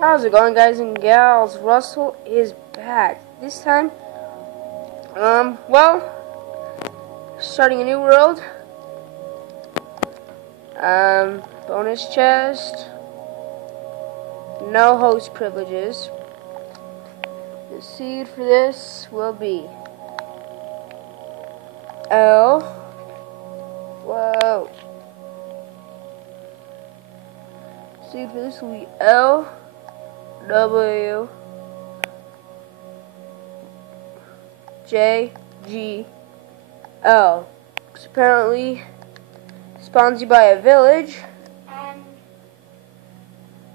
How's it going, guys and gals? Russell is back. This time, well, starting a new world. Bonus chest. No host privileges. The seed for this will be L. Whoa. Seed for this will be L. W J G L. Because apparently spawns you by a village. And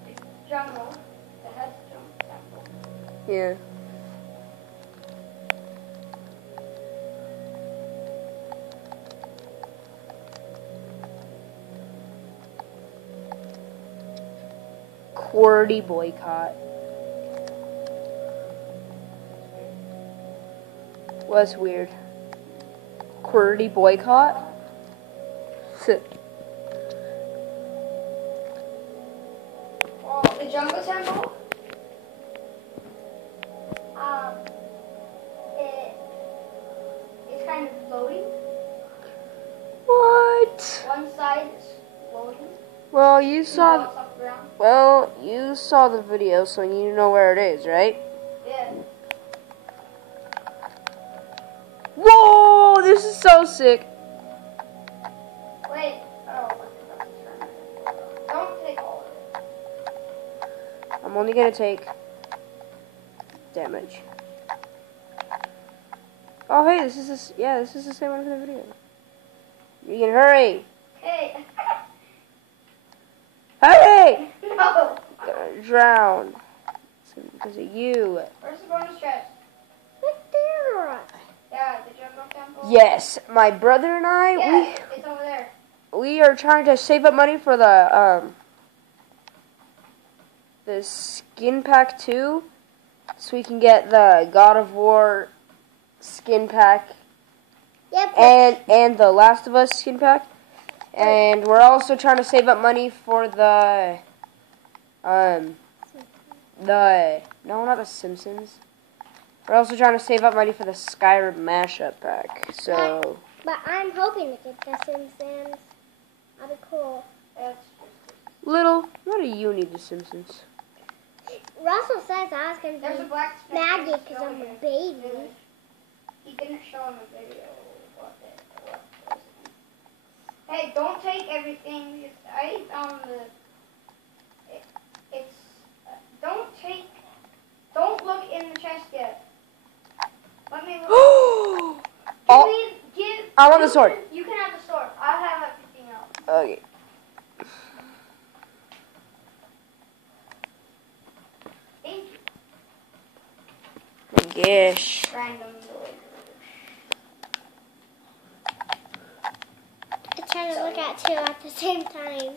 it's jungle. It has jungle. Yeah. QWERTY boycott. What's weird? QWERTY boycott? Well, the jungle temple. It's kind of floating. What? One side is floating. Well, you saw. It's off the ground. Well, you saw the video, so you know where it is, right? Yeah. Whoa! This is so sick. Wait. Oh, don't take all of it. I'm only gonna take damage. Oh, hey, this is this. Yeah, this is the same one from the video. You can hurry. Hey. Hurry! No. I'm gonna drown. It's because of you. Where's the bonus chest? Right there. Yeah, the jungle temple. Yes, my brother and I, Yeah, it's over there. we are trying to save up money for the skin pack 2, so we can get the God of War skin pack and the Last of Us skin pack. And we're also trying to save up money for the no, not the Simpsons. We're also trying to save up money for the Skyrim mashup pack. So But I'm hoping to get the Simpsons. That'd be cool. Little, what do you need the Simpsons? Russell says I was going to There's a be black Maggie because I'm a baby. He didn't show him a video. What was it? Hey, don't take everything. I found don't look in the chest yet. Let me look. I want the sword. You can have the sword. I'll have everything else. Okay. Thank you. Gosh. Random villagers. I'm trying to look at two at the same time.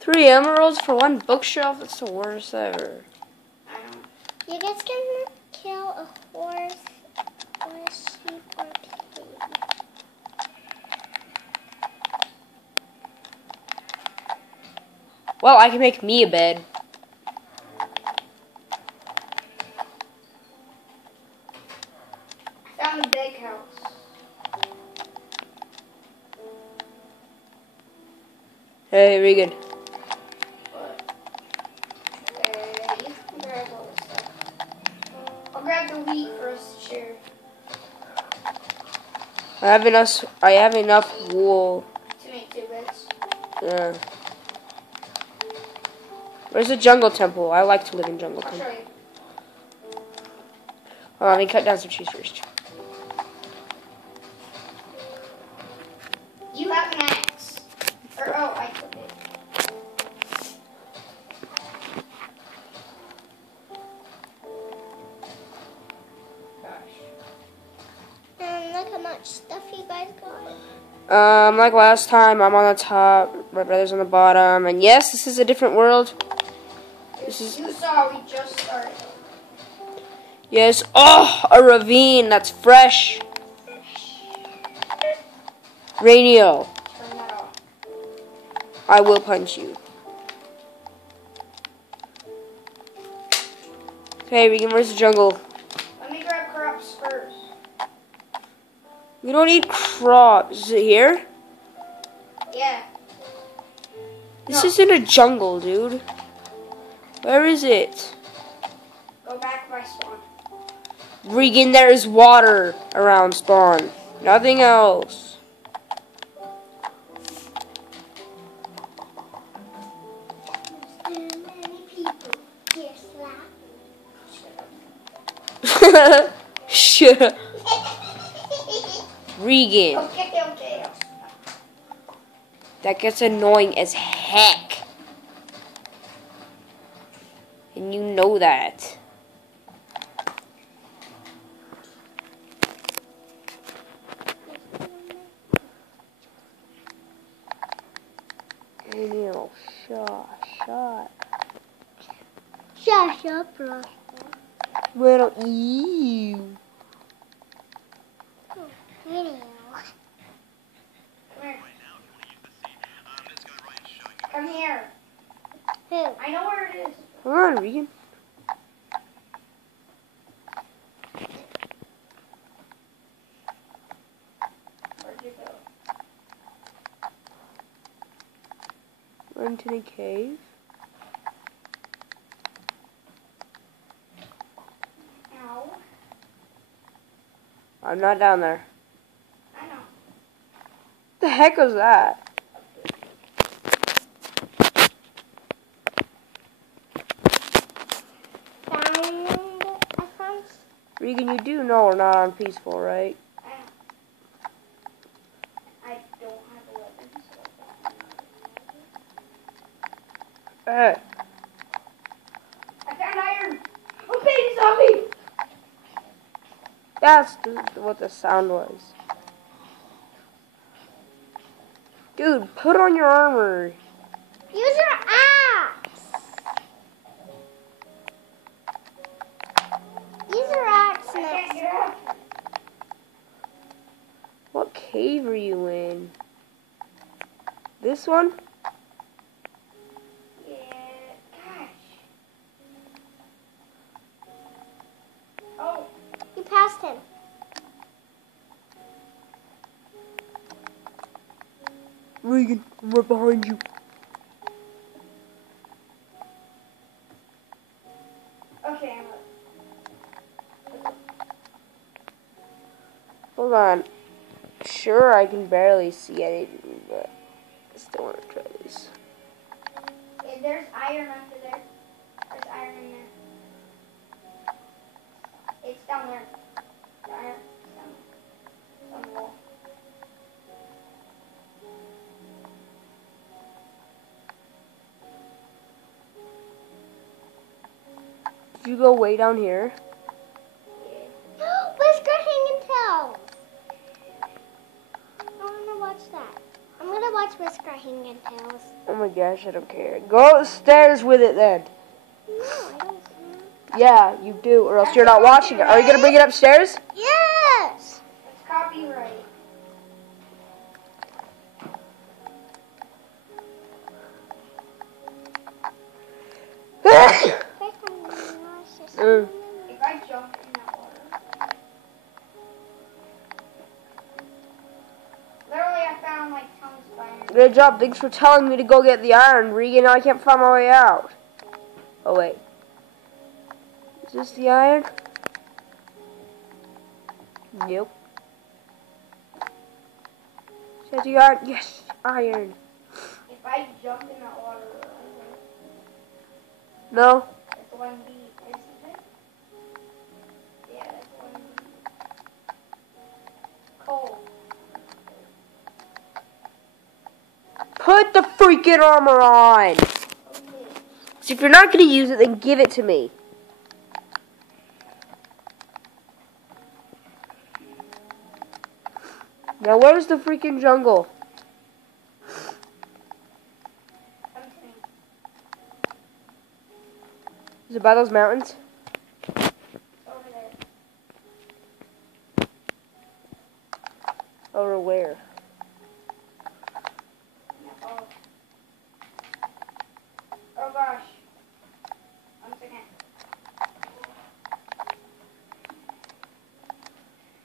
3 emeralds for 1 bookshelf? That's the worst ever. I don't. You guys can kill a horse or a sheep or a pig. Well, I can make me a bed. Found a big house. Hey, Regan. You can grab all this stuff. I'll grab the wheat first, sure. I have enough wool. To make 2 beds. Yeah. Where's the jungle temple? I like to live in jungle I'll temple. show you. Let me cut down some trees first. You have an axe. Or, oh, I took it. Gosh. And look how much stuff you guys got. Like last time, I'm on the top, my brother's on the bottom, and yes, this is a different world. This is You saw we just started. yes. Oh, a ravine that's fresh. Rainio, Turn that off. I will punch you. Okay, Regan, where's the jungle? Let me grab crops first. We don't need crops. Is it here? Yeah. This No. isn't a jungle, dude. Where is it? Go back by spawn. Regan, there is water around spawn. Nothing else. Too many people. Here, slap. Shut up. Regan. Okay. That gets annoying as heck. And you know that. Daniel, shut. Shut up, bro. Well, you. Video. Come here. Who? I know where it is. Come on, Regan. Where'd you go? We're into the cave. No. I'm not down there. I know. The heck was that? I found. Regan, you do know we're not on peaceful, right? I know. I don't have a weapon, so Hey. I found iron. Oh, baby zombie! That's what the sound was. Dude, put on your armor. Use your axe. Use your axe I can't next. get up. What cave are you in? This one? Yeah, gosh. Oh, You passed him. Regan, I'm right behind you. okay, I'm up. Hold on. Sure, I can barely see anything, but I still want to try this. Yeah, there's iron under there. There's iron in there. It's down there. The iron. It's on the wall. Did you go way down here? Yeah. Whisker Hanging Tails. I want to watch that. I'm going to watch Whisker Hanging Tails. Oh my gosh, I don't care. Go upstairs with it then. No, I don't care. Yeah, you do, or else you're not watching it. Are you gonna bring it upstairs? Yes! It's copyright. Mm. If I jump in that water. Literally, I found like tons of iron. Good job. Thanks for telling me to go get the iron, Regan. Now I can't find my way out. Oh wait. Is this the iron? Nope. Says the iron. Yes, iron. If I jump in that water, No. that's 1B, isn't it? Yeah, that's 1B. Coal. Put the freaking armor on. Okay. So if you're not gonna use it, then give it to me. Now where's the freaking jungle? I'm kidding. Is it by those mountains? Over there. Over where? Oh. Oh gosh. 1 second.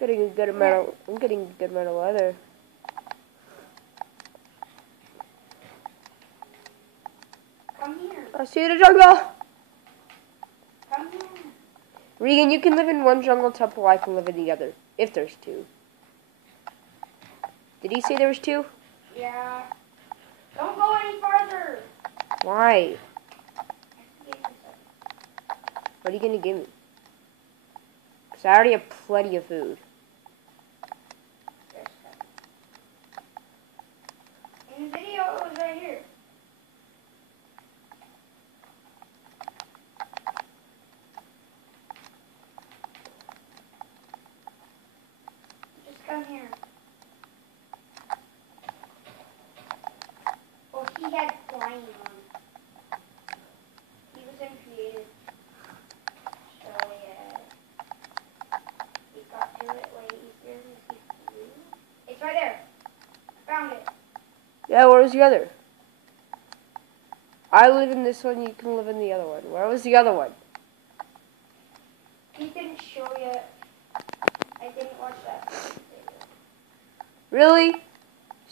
getting a good amount of, I'm getting a good amount of leather. Come here. I see the jungle! Come here. Regan, you can live in one jungle temple, I can live in the other. If there's two. Did he say there was two? Yeah. Don't go any farther. Why? I forget yourself. What are you gonna give me? Because I already have plenty of food. There's stuff. In the video, it was right here. Just come here. Oh, he had flying on. He was in creative. So yeah. He got to it way easier than he flew. It's right there. I found it. Yeah, where was the other? I live in this one, you can live in the other one. Where was the other one? He didn't show yet. I didn't watch that video. Really? You're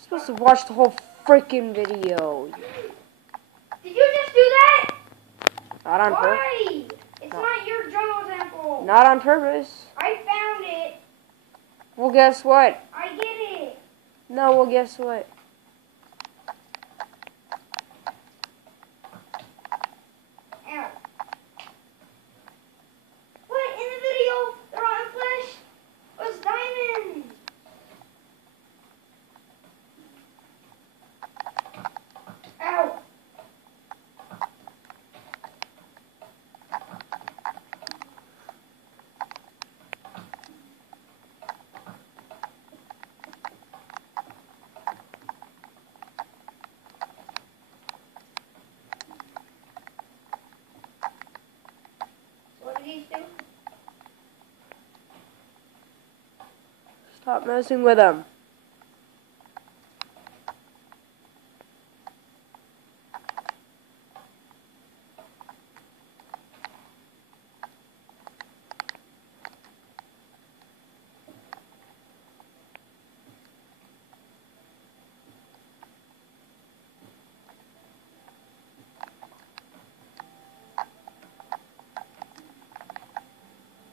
supposed to watch the whole freaking video. Did you just do that? Not on purpose. Why? It's No. not your jungle temple. Not on purpose. I found it. Well, guess what? I get it. No, well, guess what? Ow. What? In the video, the rotten flesh was diamond. Ow. What did these do? Stop messing with them.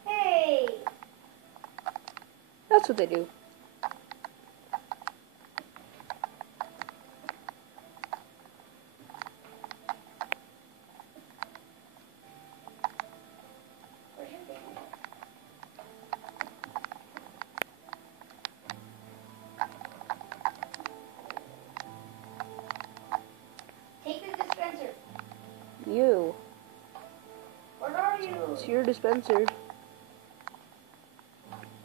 Hey. That's what they do. Where's your thing? Take the dispenser. You. Where are you? It's your dispenser.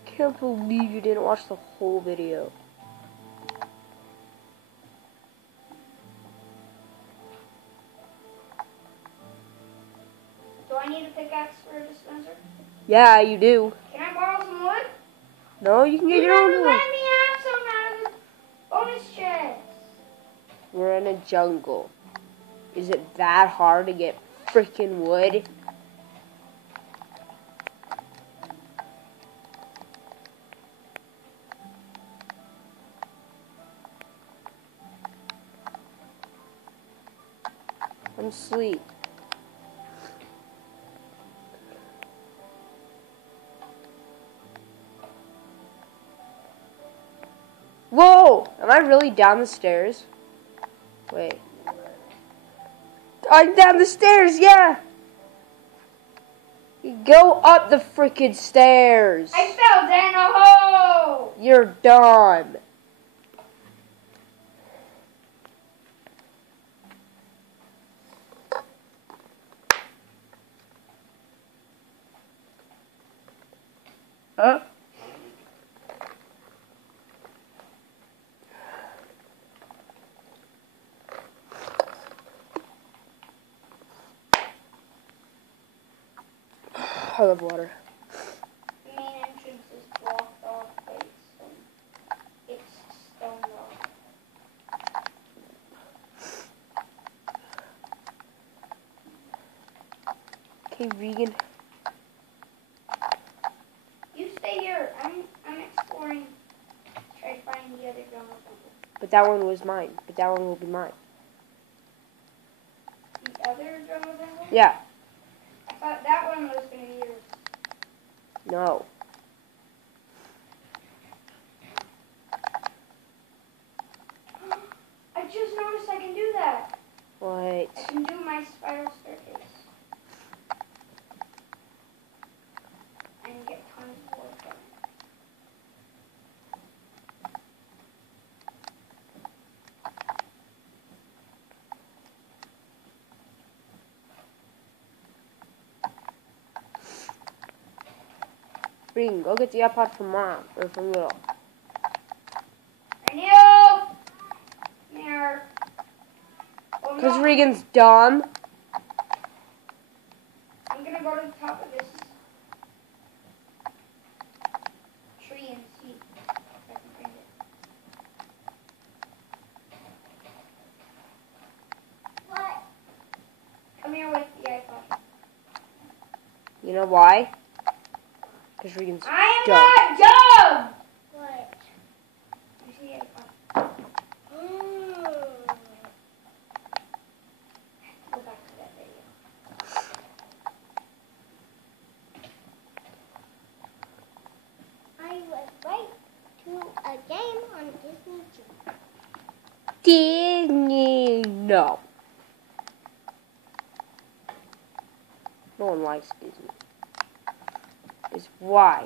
Can't believe you didn't watch the whole video. Do I need a pickaxe for a dispenser? Yeah, you do. Can I borrow some wood? No, you can get You your never own let one. me have some out of the bonus chest. We're in a jungle. Is it that hard to get freaking wood? I'm asleep. Whoa! Am I really down the stairs? Wait. I'm down the stairs, yeah! You go up the freaking stairs! I fell down a hole. You're dumb. Huh? I love water. The main entrance is blocked off by stone. It's stone wall. Okay, Regan. You stay here. I'm that one was mine. But that one will be mine. The other jungle jungle? Yeah. I thought that one was going to be yours. No. I just noticed I can do that. What? I can do my spiral staircase. And get tons of wood from it. Regan, go get the iPod from Mom. Or from Little. I knew! There. Oh, Because no. Regan's dumb. I'm going to go to the top of this tree and see if I can find it. What? Come here with the iPod. You know why? Because Regan's I am dumb. not dumb! What? You see the iPod. Go back to that video. I was right to a game on Disney Channel. Disney. No. No one likes Disney. Is why?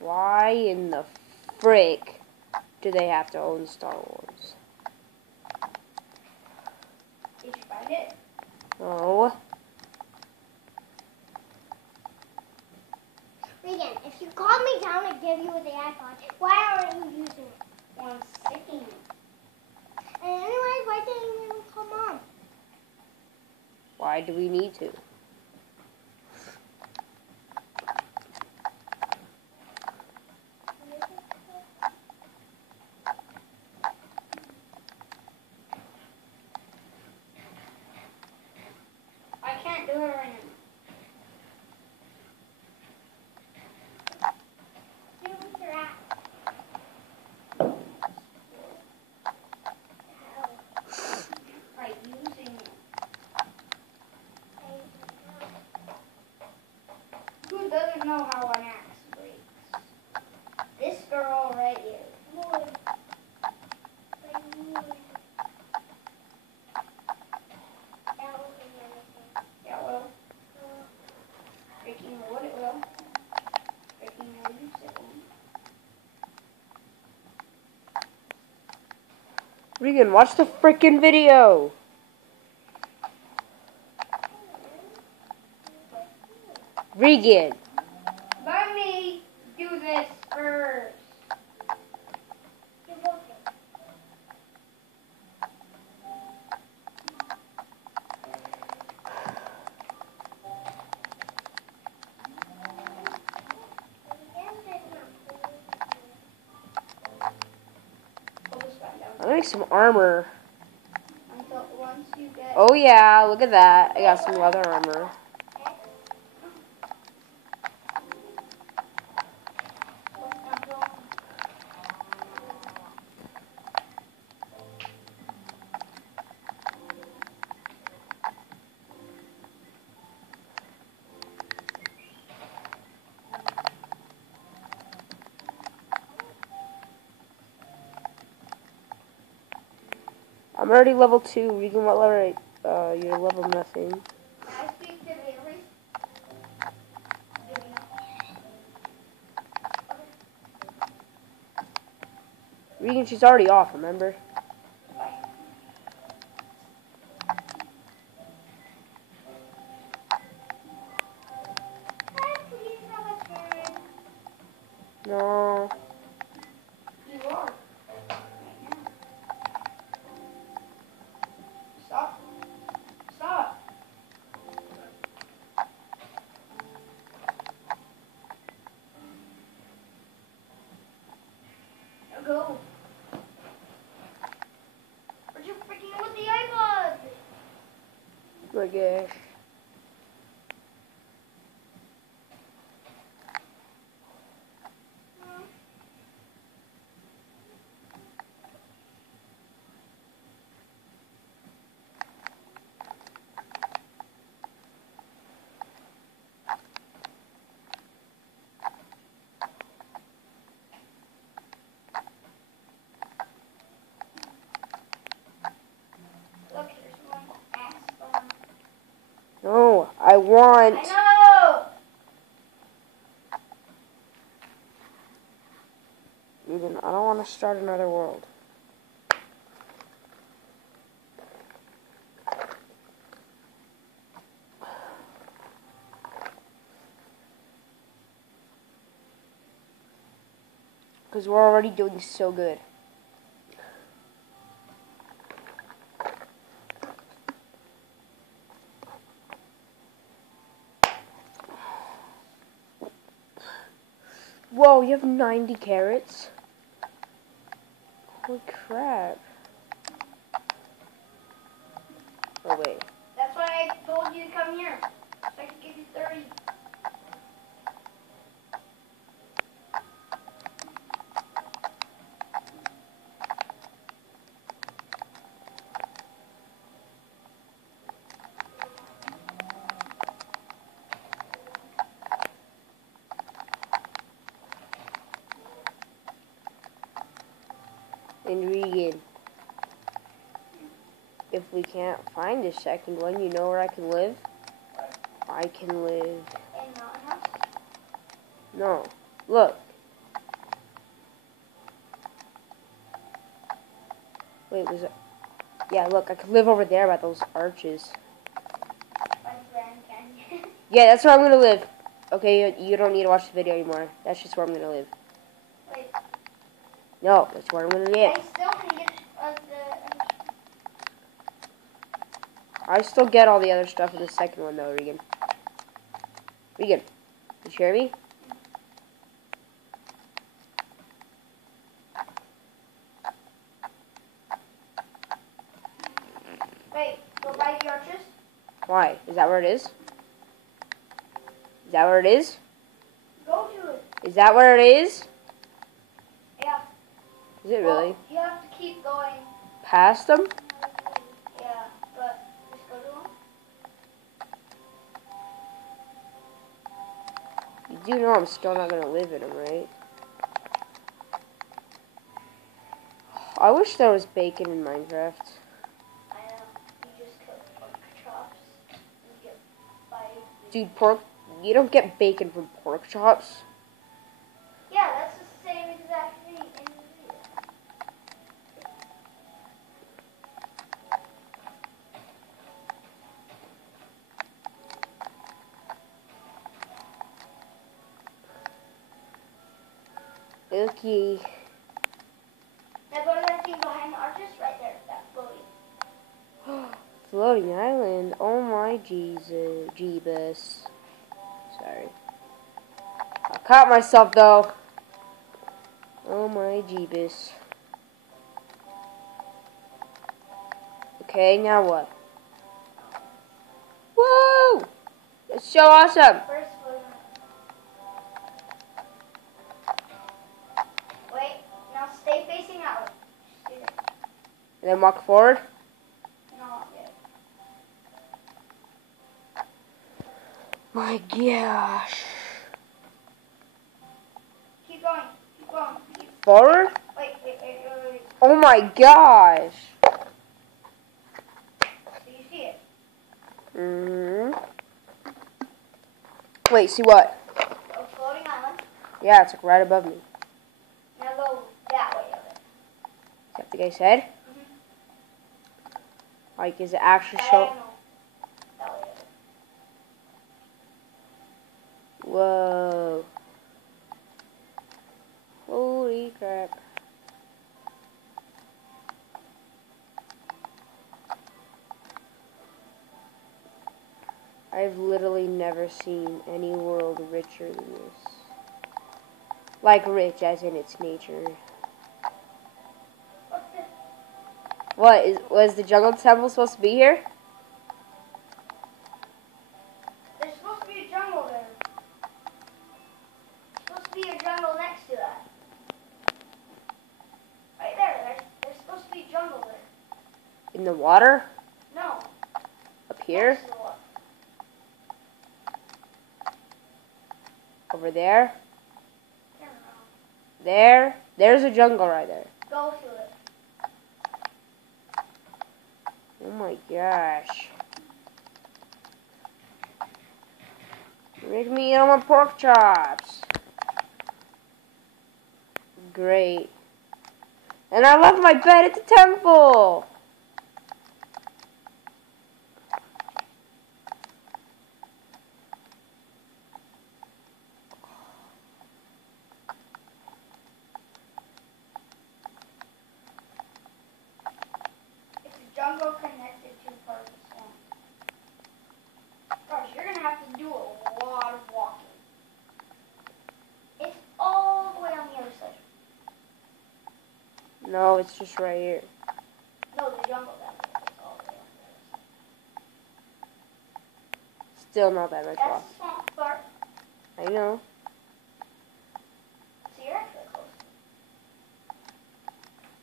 Why in the frick do they have to own Star Wars? Did you find it? Oh. Regan, if you calm me down and give you the iPod, why aren't you using it? Well, I'm sicking it. And anyway, why didn't you call Mom? Why do we need to? I can't do it right now. See what you're at. By using it. Who doesn't know how an axe breaks? This girl right here. Wood. Yeah, well. Breaking wood, it will. Breaking leaves, it won't. Regan, watch the frickin' video. Regan. Let me do this first. You're broken. Pull this back down. I'll make some armor. Until once you get. Oh yeah, look at that. I got some leather armor. What's not going? I'm already level 2. Regan, what level? You're level nothing. I speak to Avery. Do you know? Regan, she's already off, remember? Bye. Please have a turn. No. You are. Right now. Stop. Stop. Now go. Where'd you freaking with the iPod? My gosh. No, I want... I know! Even, I don't want to start another world. Because we're already doing so good. Whoa, you have 90 carrots? Holy crap. Oh, wait. That's why I told you to come here. So I could give you 30. And Regan, if we can't find a second one, you know where I can live? I can live... In Mountain House? No. Look. Wait, was it... Yeah, look, I could live over there by those arches. By the Grand Canyon. Yeah, that's where I'm gonna live. Okay, you don't need to watch the video anymore. That's just where I'm gonna live. Wait, No, that's where I'm gonna live. I still can get I still get all the other stuff in the second one, though, Regan. Regan, you hear me? Wait, go by the arches? Why? Is that where it is? Is that where it is? Go to it. Is that where it is? Yeah. Is it Well, really? you have to keep going. Past them? Yeah, but just go to them. You do know I'm still not gonna live in them, right? I wish there was bacon in Minecraft. I know. You just cook pork chops and get by. Dude, pork... You don't get bacon from pork chops. Yeah, that's the same exact thing in the video. Okay. Now go to that thing behind the arches right there. That floating. Floating island. Oh my Jesus. Jeebus. Sorry. I caught myself though. Oh my Jeebus. Okay, now what? Woo! It's so awesome. First floating. Wait, now stay facing out. Just do that. And then walk forward. No, yeah. My gosh. Keep going. Keep going. Keep. Forward? Wait. Oh my gosh. So you see it. Mm-hmm. Wait, see what? A floating island. Yeah, it's like right above me. Now go that way of it. Is that the guy said? Mm-hmm. Like, is it actually show? Diagonal. That way of it. Whoa. Holy crap. I've literally never seen any world richer than this. Like rich as in its nature. What's this? Was the jungle temple supposed to be here? There's supposed to be a jungle there. There's supposed to be a jungle next to that. Right there. There's supposed to be a jungle there. In the water? No. Up here? Next to the water. Over there? I don't know. There? There's a jungle right there. Go to it. Oh my gosh. You're making me eat all my pork chops. Great. And I left my bed at the temple. It's a jungle connected to part of the swamp. Gosh, you're gonna have to do a lot of walking. It's all the way on the other side. No, it's just right here. No, the jungle down there is all the way on the other side. Still not that much That's walk. the swamp part. I know. So you're actually close.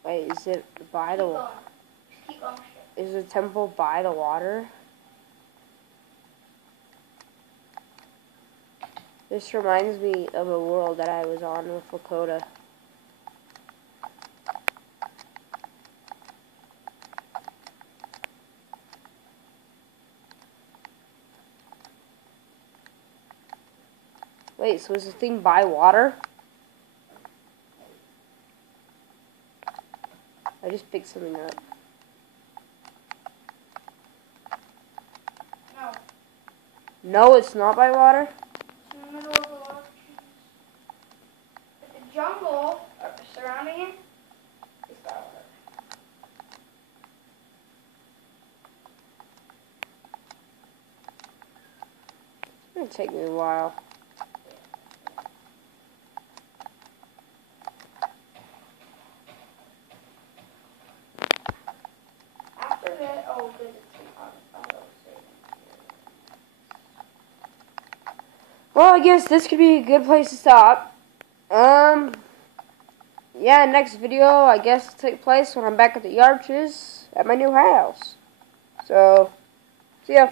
Wait, is it by Keep the going. Just keep going straight. Is the temple by the water? This reminds me of a world that I was on with Lakota. Wait, so is this thing by water? I just picked something up. No. No, it's not by water? It's in the middle of a lot of trees. But the jungle surrounding it is by water. It's gonna take me a while. After that, oh, good, it's on saving. Well, I guess this could be a good place to stop. Yeah, next video, I guess, will take place when I'm back at the Arches at my new house. So, see ya.